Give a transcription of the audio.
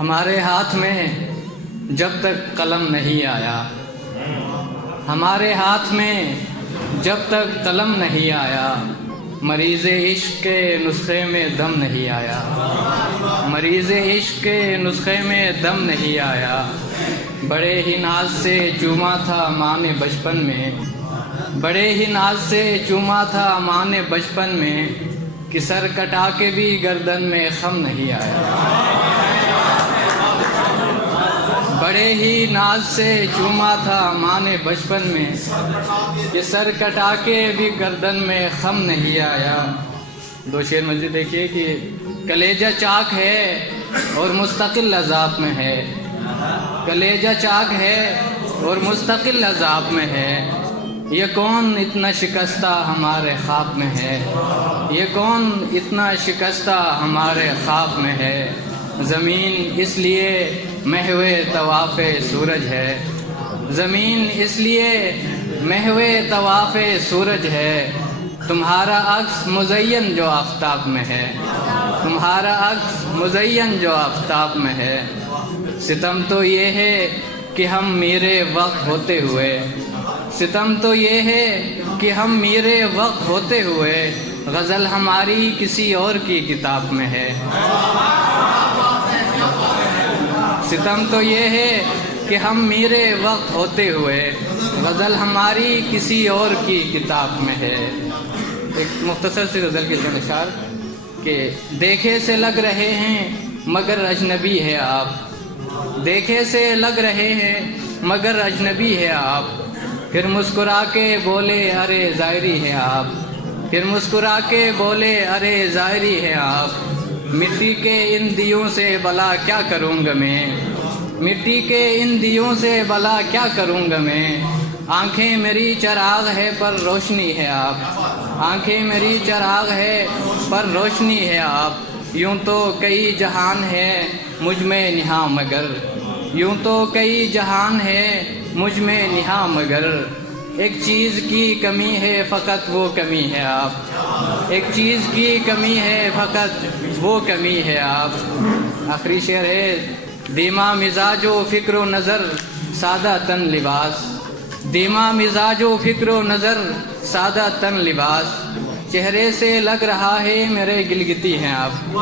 ہمارے ہاتھ میں جب تک قلم نہیں آیا، ہمارے ہاتھ میں جب تک قلم نہیں آیا، مریض عشق کے نسخے میں دم نہیں آیا، مریض عشق کے نسخے میں دم نہیں آیا۔ بڑے ہی ناز سے چوما تھا ماں نے بچپن میں، بڑے ہی ناز سے چوما تھا ماں نے بچپن میں، کہ سر کٹا کے بھی گردن میں خم نہیں آیا۔ بڑے ہی ناز سے چوما تھا ماں نے بچپن میں، کہ سر کٹا کے بھی گردن میں خم نہیں آیا۔ دو شعر مزید دیکھیے کہ کلیجہ چاک ہے اور مستقل عذاب میں ہے، کلیجہ چاک ہے اور مستقل عذاب میں ہے، یہ کون اتنا شکستہ ہمارے خواب میں ہے، یہ کون اتنا شکستہ ہمارے خواب میں ہے۔ زمین اس لیے محو طواف سورج ہے، زمین اس لیے محو طواف سورج ہے، تمہارا عکس مزین جو آفتاب میں ہے، تمہارا عکس مزین جو آفتاب میں ہے۔ ستم تو یہ ہے کہ ہم میرے وقت ہوتے ہوئے، ستم تو یہ ہے کہ ہم میرے وقت ہوتے ہوئے، غزل ہماری کسی اور کی کتاب میں ہے۔ ستم تو یہ ہے کہ ہم میرے وقت ہوتے ہوئے، غزل ہماری کسی اور کی کتاب میں ہے۔ ایک مختصر سی غزل کے چند اشعار کہ دیکھے سے لگ رہے ہیں مگر اجنبی ہے آپ، دیکھے سے لگ رہے ہیں مگر اجنبی ہے آپ، پھر مسکرا کے بولے ارے ظاہری ہے آپ، پھر مسکرا کے بولے ارے ظاہری ہے آپ۔ مٹی کے ان دیوں سے بلا کیا کروں گا میں، مٹی کے ان دیوں سے بلا کیا کروں گا میں، آنکھیں میری چراغ ہے پر روشنی ہے آپ، آنکھیں میری چراغ ہے پر روشنی ہے آپ۔ یوں تو کئی جہان ہے مجھ میں نہاں مگر، یوں تو کئی جہان ہے مجھ میں نہاں مگر، ایک چیز کی کمی ہے فقط وہ کمی ہے آپ، ایک چیز کی کمی ہے فقط وہ کمی ہے آپ۔ آخری شعر ہے دیما مزاج و فکر و نظر سادہ تن لباس، دیما مزاج و فکر و نظر سادہ تن لباس، چہرے سے لگ رہا ہے میرے گلگتی ہیں آپ۔